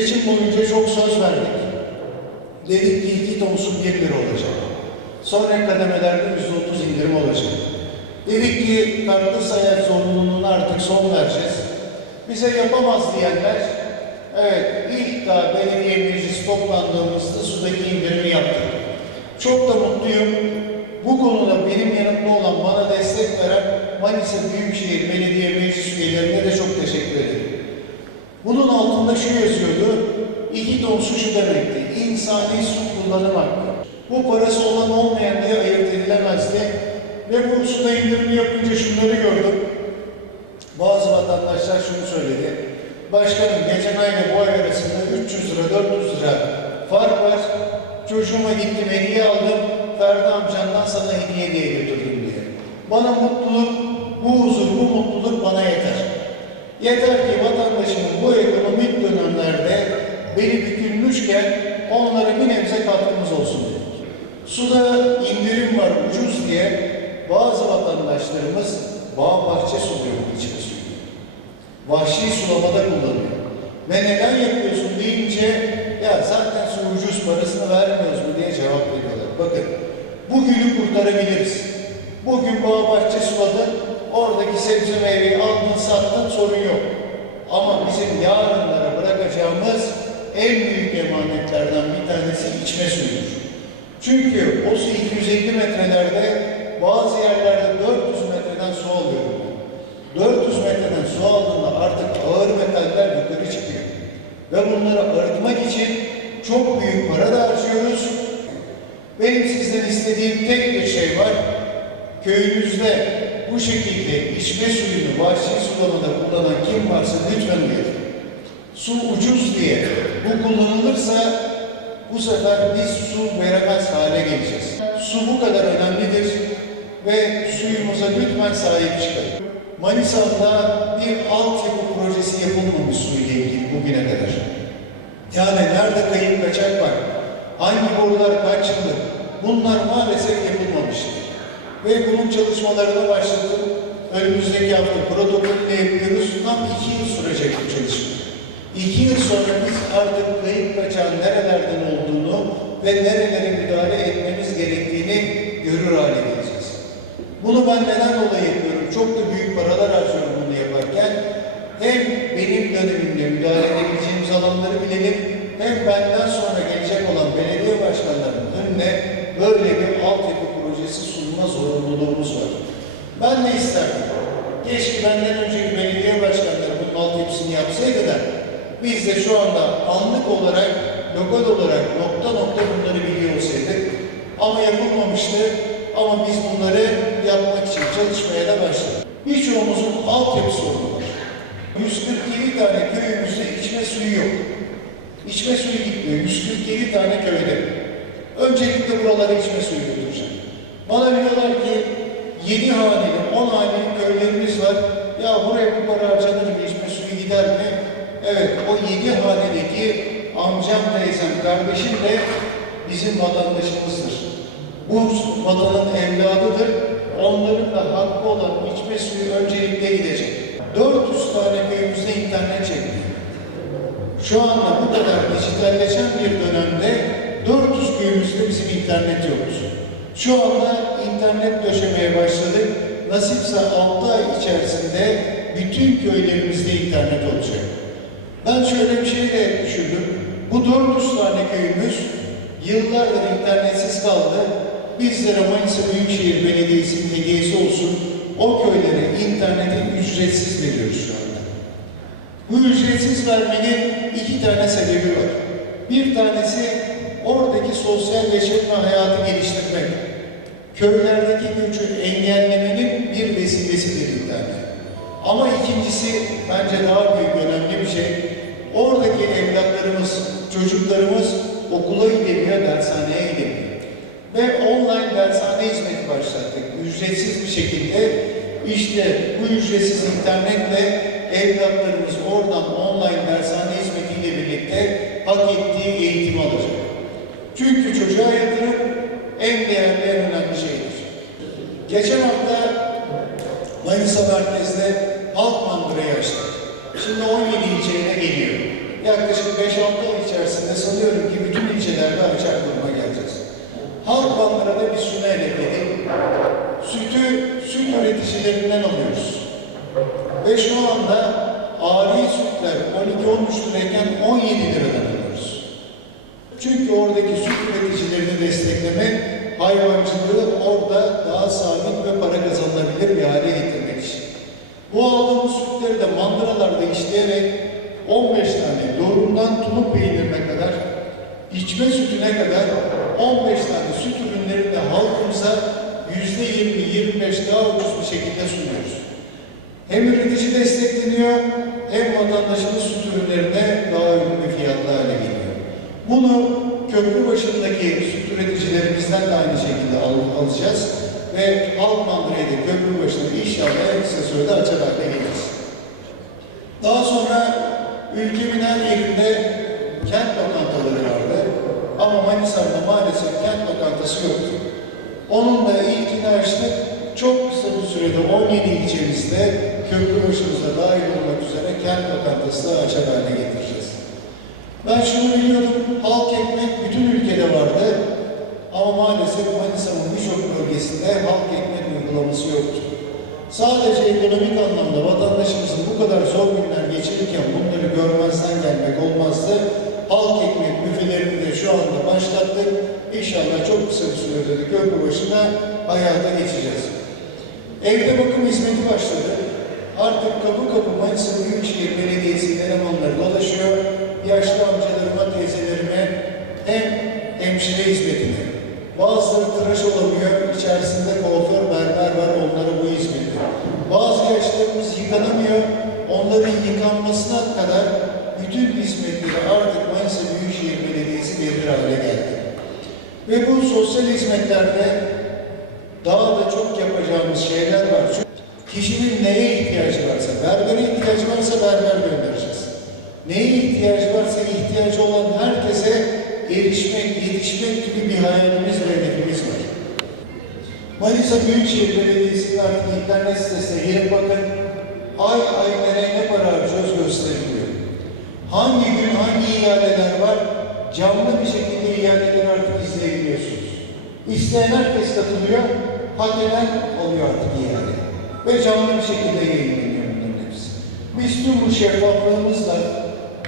seçim boyunca çok söz verdik. Dedik ki iki su 1 lira olacak. Sonraki kademelerde yüzde otuz indirim olacak. Dedik ki tatlı sayar zorunluluğuna artık son vereceğiz. Bize yapamaz diyenler, evet ilk daha belediye meclisi toplandığımızda sudaki indirimi yaptık. Çok da mutluyum. Bu konuda benim yanımda olan, bana destek veren Manisa Büyükşehir Belediye Meclis üyelerine de çok teşekkür ederim. Bunun altında şu yazıyordu, iki ton su şu demekti, insani su kullanım hakkı. Bu parası olan olmayan diye ayırt edilemezdi. Ve bu suda indirimi yapınca şunları gördüm. Bazı vatandaşlar şunu söyledi. Başkanım geçen ayla bu ay arasında 300 lira, 400 lira fark var. Çocuğuma gittim hediye aldım. Ferdi amcandan sana hediye diye götürdüm diye. Bana mutluluk, bu huzur, bu mutluluk bana yeter. Yeter ki vatandaşımın bu ekonomik dönemlerde beni bükülmüşken onlara bir nebze katkımız olsun dedik. Suda indirim var ucuz diye bazı vatandaşlarımız bağ bahçe suluyor içme suyu. Vahşi sulamada kullanıyor. Ve neden yapıyorsun deyince ya zaten su ucuz parasını vermiyoruz mu diye cevap veriyorlar. Bakın bu gülü kurtarabiliriz. Bugün bağ bahçe suladın, oradaki sebze meyveyi aldın sattın sorun yok. Ama bizim yarınlara bırakacağımız en büyük emanetlerden bir tanesi içme suyudur. Çünkü o su 250 metrelerde bazı yerlerde 400 metreden su alıyor. 400 metreden su aldığında artık ağır metaller yukarı çıkıyor. Ve bunları arıtmak için çok büyük para da harcıyoruz. Benim sizden istediğim tek bir şey var. Köyünüzde bu şekilde içme suyunu vahşi sulamada kullanan kim varsa lütfen uyarın. Su ucuz diye bu kullanılırsa bu sefer biz su veremez hale geleceğiz. Su bu kadar önemlidir ve suyumuza lütfen sahip çıkalım. Manisa'da bir altyapı projesi yapılmamış suyla ilgili bugüne kadar. Yani nerede kayıp kaçak var, hangi borular kaç yıllık, bunlar maalesef yapılmamıştır. Ve bunun çalışmalarına başladık. Önümüzdeki hafta protokolünü yapıyoruz. Tam iki yıl sürecek bu çalışma. İki yıl sonra biz artık kayıp kaçağın nerelerden olduğunu ve nerelere müdahale etmemiz gerektiğini görür hale geleceğiz. Bunu ben neden dolayı yapıyorum? Çok da büyük paralar harcıyorum bunu yaparken. Hem benim dönemimde müdahale edebileceğimiz alanları bilelim, hem benden sonra gelecek olan belediye başkanlarının önüne böyle bir altyapı projesi sunma zorunluluğumuz var. Ben ne isterdim? Keşke benden önceki belediye başkanları bunun altyapısını yapsaydı da biz de şu anda anlık olarak, lokal olarak nokta nokta bunları biliyor olsaydık. Ama yapılmamıştı. Ama biz bunları yapmak için çalışmaya da başladık. Birçoğumuzun altyapı sorunu var. 147 tane köyümüzde içme suyu yok. İçme suyu gitmiyor. 147 tane köyde. Öncelikle buralara içme suyu götüreceğim. Bana diyorlar ki 7 haneli, 10 haneli köylerimiz var. Ya buraya bu para harcanır mı? İçme suyu gider mi? Evet, o 7 hanedeki amcam, teyzem, kardeşim de bizim vatandaşımızdır. Bu vatanın evladıdır. Onların da hakkı olan içme suyu öncelikle gidecek. 400 tane köyümüzde internet çekti. Şu anda bu kadar dijitalleşen bir dönemde 400 köyümüzde bizim internet yoktu. Şu anda internet döşemeye başladık. Nasipse 6 ay içerisinde bütün köylerimizde internet olacak. Ben şöyle bir şey de düşündüm. Bu 400 tane köyümüz yıllardır internetsiz kaldı. Bizlere Manisa Büyükşehir Belediyesi'nin hediyesi olsun. O köylere interneti ücretsiz veriyoruz şu anda. Bu ücretsiz vermenin iki tane sebebi var. Bir tanesi oradaki sosyalleşme hayatı geliştirmek. Köylerdeki göçü engellemenin bir vesilesidir internet. Ama ikincisi bence daha büyük önemli bir şey. Oradaki evlatlarımız, çocuklarımız okula gidemiyor, dershaneye gidemiyor. Ve online dershane hizmeti başlattık. Ücretsiz bir şekilde işte bu ücretsiz internetle evlatlarımız oradan online dershane hizmetiyle birlikte hak ettiği eğitimi alacak. Çünkü çocuğa yatırım en değerli, en önemli şeydir. Geçen hafta Manisa merkezde halk mandırayı açtık. Şimdi 17 ilçeye geliyor. yaklaşık 5-6 ay içerisinde sanıyorum ki bütün ilçelerde açık duruma geleceğiz. Halk banlara bir suna hedefledik. Sütü süt üreticilerinden alıyoruz. Ve şu anda ari sütler 12-13 lirayken 17 liradan. Çünkü oradaki süt üreticilerini desteklemek, hayvancılığı orada daha sabit ve para kazanılabilir bir hale getirmek için. Bu aldığımız sütleri de mandıralarda işleyerek 15 tane doğrumdan tulum peynirine kadar, içme sütüne kadar 15 tane süt ürünlerini de halkımıza %20-25 daha ucuz bir şekilde sunuyoruz. Hem üretici destekleniyor hem vatandaşımız süt ürünlerine daha uygun bir fiyatla hale geliyor. Bunu köprü başındaki süt üreticilerimizden de aynı şekilde al- alacağız ve da köprü başında inşallah en kısa sürede açar geliriz. Daha sonra ülkemin her yerinde kent lokantaları vardı. Ama Manisa'da maalesef kent lokantası yoktu. Onun da ilkini açtık. Çok kısa bir sürede 17 ilçemizde köprü başımıza dahil olmak üzere kent lokantası açar hale getireceğiz. Ben şunu biliyordum, halk ekmek bütün ülkede vardı. Ama maalesef Manisa'nın birçok bölgesinde halk ekmek uygulaması yoktu. Sadece ekonomik anlamda vatandaşımızın bu kadar zor günler geçirirken bunları görmezden gelmek olmazdı. Halk ekmek büfelerini de şu anda başlattık. İnşallah çok kısa bir sürede de köprü başına hayata geçeceğiz. Evde bakım hizmeti başladı. Artık kapı kapı Manisa Büyükşehir Belediyesi hemşire hizmetini. Bazıları tıraş olamıyor, içerisinde kuaför, berber var, onlara bu hizmeti. Bazı yaşlarımız yıkanamıyor, onların yıkanmasına kadar bütün hizmetleri artık Manisa Büyükşehir Belediyesi verir hale geldi. Ve bu sosyal hizmetlerde daha da çok yapacağımız şeyler var. Çünkü kişinin neye ihtiyacı varsa, berbere ihtiyacı varsa berber göndereceğiz. Neye ihtiyacı varsa herkese erişmek, yetişmek gibi bir hayalimiz ve hedefimiz var. Manisa Büyükşehir Belediyesi'nin artık internet sitesine girip bakın, ay ay nereye ne para harcıyoruz gösteriliyor. Hangi gün hangi ihaleler var, canlı bir şekilde ihaleleri artık izleyebiliyorsunuz. İsteyen herkes katılıyor, hak eden alıyor artık ihale. Ve canlı bir şekilde yayınlanıyor bunların hepsi. Biz tüm bu şeffaflığımızla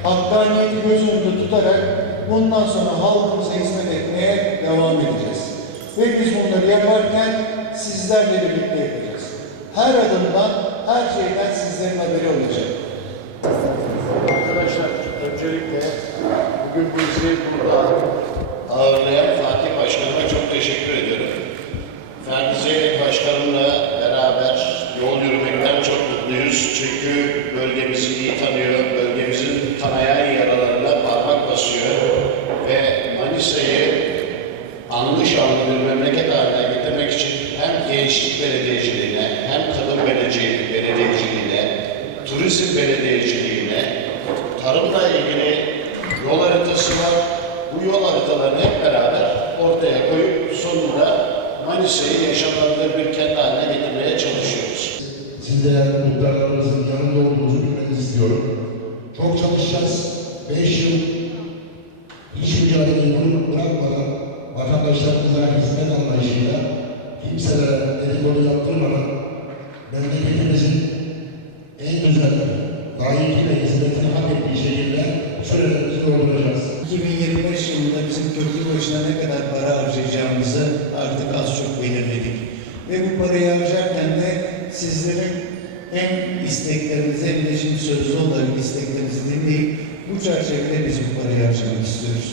hakkaniyeti göz önünde tutarak bundan sonra halkımıza hizmet etmeye devam edeceğiz. Ve biz bunları yaparken sizlerle birlikte yapacağız. Her adımdan, her şeyden sizlerin haberi olacak. Arkadaşlar öncelikle bugün bizi burada ağırlayan Fatih Başkanıma çok teşekkür ediyorum. Ferdi Zeyrek Başkanımla beraber yol yürümekten çok mutluyuz. Çünkü bölgemizi iyi tanıyor, bölgemizin kanayan yaralarına parmak basıyor ve Manisa'yı anlı şanlı bir memleket haline getirmek için hem gençlik belediyeciliğine hem kadın belediye- belediyeciliğine, turizm belediyeciliğine, tarımla ilgili yol haritası var. Bu yol haritalarını hep beraber ortaya koyup sonunda Manisa'yı yaşanabilir bir kent haline getirmeye çalışıyoruz. Siz de muhtarlarımızın yanında olduğunuzu bilmenizi istiyorum. Çok çalışacağız. Beş yıl hiç mücadeleyi bırakmadan vatandaşlarımıza hizmet anlayışıyla kimselere dedikodu yaptırmadan memleketimizin en güzel, layıkıyla hizmetini hak ettiği şekilde sürelerimizi dolduracağız. 2025 yılında bizim köprü başına ne kadar para harcayacağımızı artık az çok belirledik. Ve bu parayı harcarken de sizlerin hem isteklerinizi hem de şimdi sözlü olarak isteklerinizi dinleyip bu çerçevede biz bu parayı harcamak istiyoruz.